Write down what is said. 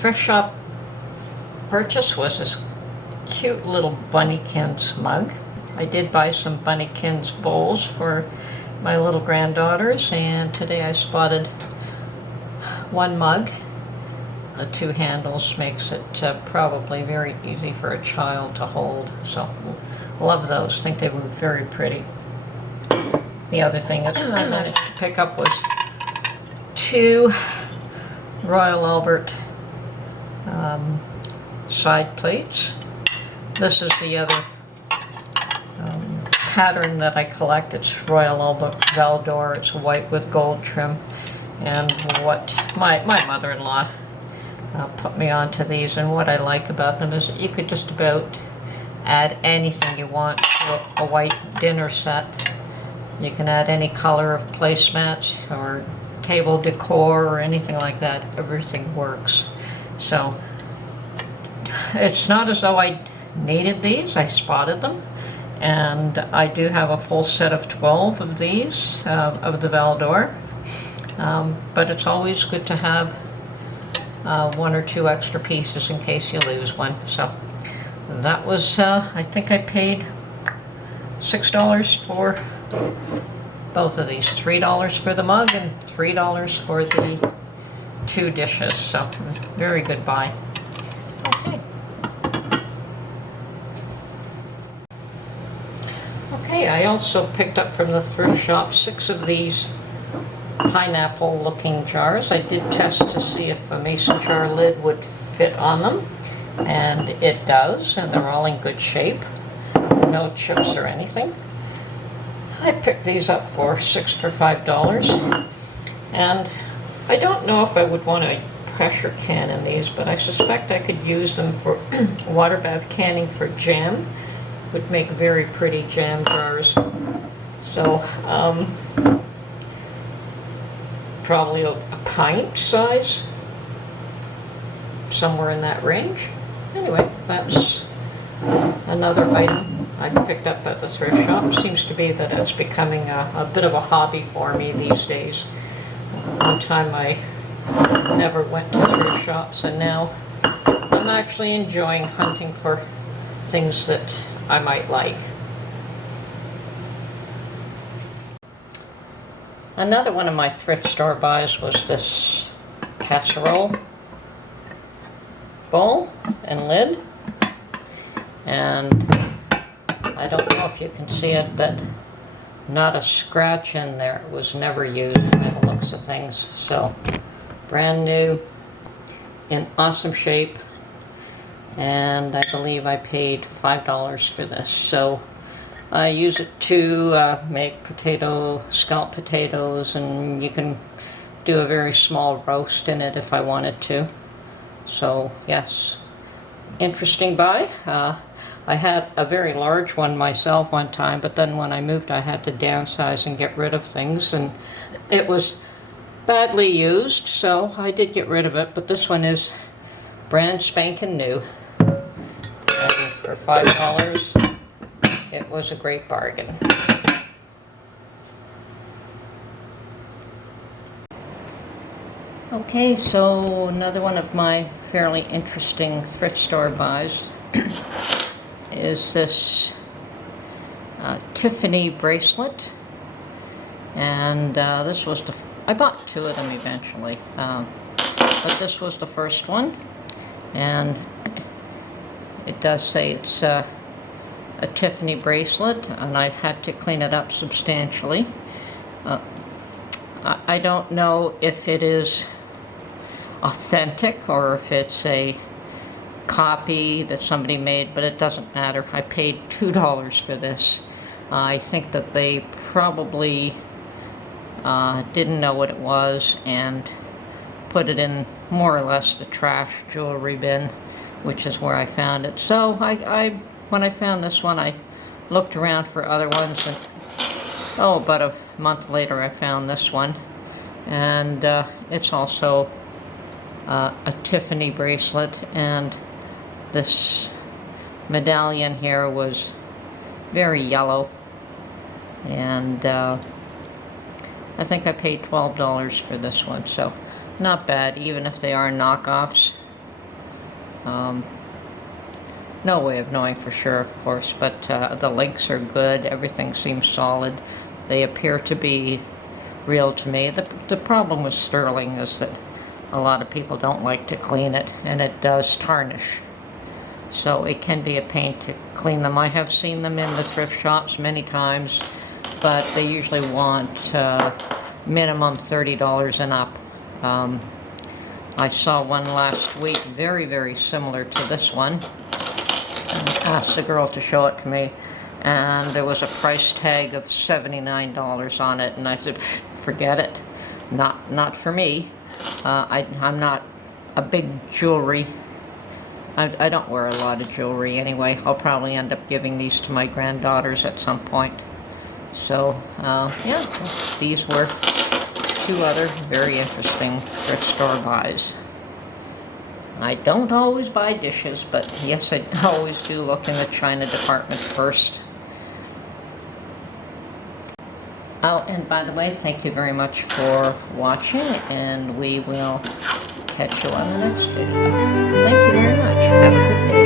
thrift shop purchase was this cute little Bunnykins mug. I did buy some Bunnykins bowls for my little granddaughters, and today I spotted one mug. The two handles makes it probably very easy for a child to hold, so love those. Think they were very pretty. The other thing that I managed to pick up was two Royal Albert side plates. This is the other pattern that I collect. It's Royal Albert Valdor. It's white with gold trim. And what my mother-in-law put me onto these, and what I like about them is that you could just about add anything you want to a white dinner set. You can add any color of placemats or table decor or anything like that. Everything works. So it's not as though I needed these. I spotted them, and I do have a full set of 12 of these of the Valdor, but it's always good to have one or two extra pieces in case you lose one. So that was I think I paid $6 for both of these. $3 for the mug and $3 for the two dishes. So very good buy. Okay, I also picked up from the thrift shop 6 of these pineapple looking jars. I did test to see if a mason jar lid would fit on them, and it does, and they're all in good shape. No chips or anything. I picked these up for 6 for $5, and I don't know if I would want a pressure can in these, but I suspect I could use them for water bath canning for jam. Would make very pretty jam jars. So probably a pint size, somewhere in that range. Anyway, that's another item I picked up at the thrift shop. Seems to be that it's becoming a bit of a hobby for me these days. One time I never went to thrift shops, and now I'm actually enjoying hunting for things that I might like. Another one of my thrift store buys was this casserole bowl and lid, and I don't know if you can see it, but not a scratch in there. It was never used by the looks of things. So brand new, in awesome shape, and I believe I paid $5 for this. So I use it to make scalloped potatoes, and you can do a very small roast in it if I wanted to. So yes, interesting buy. I had a very large one myself one time, but then when I moved I had to downsize and get rid of things, and it was badly used, so I did get rid of it. But this one is brand spanking new, and for $5 it was a great bargain. Okay, so another one of my fairly interesting thrift store buys is this Tiffany bracelet, and this was I bought 2 of them eventually, but this was the first one, and it does say it's a Tiffany bracelet, and I had to clean it up substantially. I don't know if it is authentic or if it's a copy that somebody made, but it doesn't matter. I paid $2 for this. I think that they probably didn't know what it was and put it in more or less the trash jewelry bin, which is where I found it. So when I found this one, I looked around for other ones, and about a month later I found this one, and it's also a Tiffany bracelet, and this medallion here was very yellow, and I think I paid $12 for this one, so not bad, even if they are knockoffs. No way of knowing for sure, of course, but the links are good. Everything seems solid. They appear to be real to me. The problem with sterling is that a lot of people don't like to clean it, and it does tarnish. So it can be a pain to clean them. I have seen them in the thrift shops many times, but they usually want minimum $30 and up. I saw one last week, very, very similar to this one. I asked the girl to show it to me, and there was a price tag of $79 on it, and I said, forget it, not for me. I'm not a big jewelry. I don't wear a lot of jewelry anyway. I'll probably end up giving these to my granddaughters at some point. So, yeah, these were two other very interesting thrift store buys. I don't always buy dishes, but yes, I always do look in the china department first. Oh, and by the way, thank you very much for watching, and we will catch you on the next video. Thank you very much. Have a good day.